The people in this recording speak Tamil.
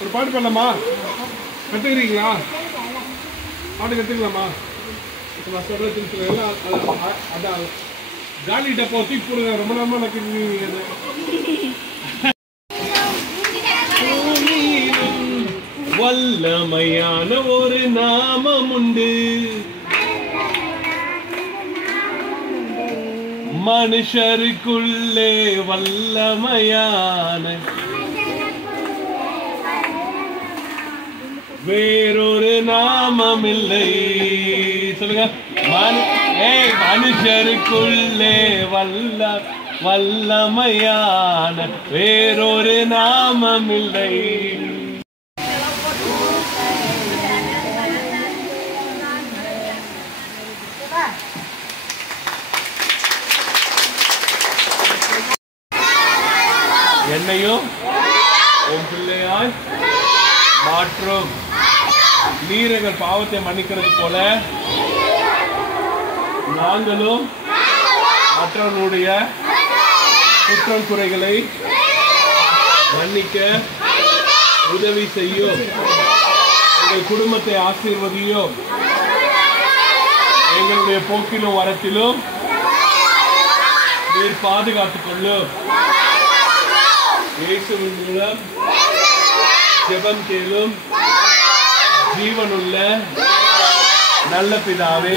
ஒரு பாட்டு பாடலாமா? கற்றுக்கிறீங்களா? பாட்டு கற்றுக்கலாமா? நான் சொல்கிற திருச்சிலாம் அதான் காலி டப்பா தூக்கி போடுங்க. ரொம்ப நேரமாக நக்கிறீங்க. வல்லமையான ஒரு நாமம் உண்டு, மனுஷருக்குள்ளே வல்லமையான வேறொரு நாமம் இல்லை. சொல்லுங்க. மனுஷருக்குள்ளே வல்லமையான வேறொரு நாமம் இல்லை. என்னையும் உன் பிள்ளையாய் மாற்றும். நீர் எங்கள் பாவத்தை மன்னிக்கிறது போல நாங்களும் மற்றவர்களுடைய குற்றம் குறைகளை மன்னிக்க உதவி செய்யும். எங்கள் குடும்பத்தை ஆசீர்வதியும். எங்களுடைய போக்கிலும் வரத்திலும் நீர் பாதுகாத்துக் கொள்ளும். இயேசுவின் மூலம் ஜெபம் கேளும் ஜீவனுள்ள நல்ல பிதாவே.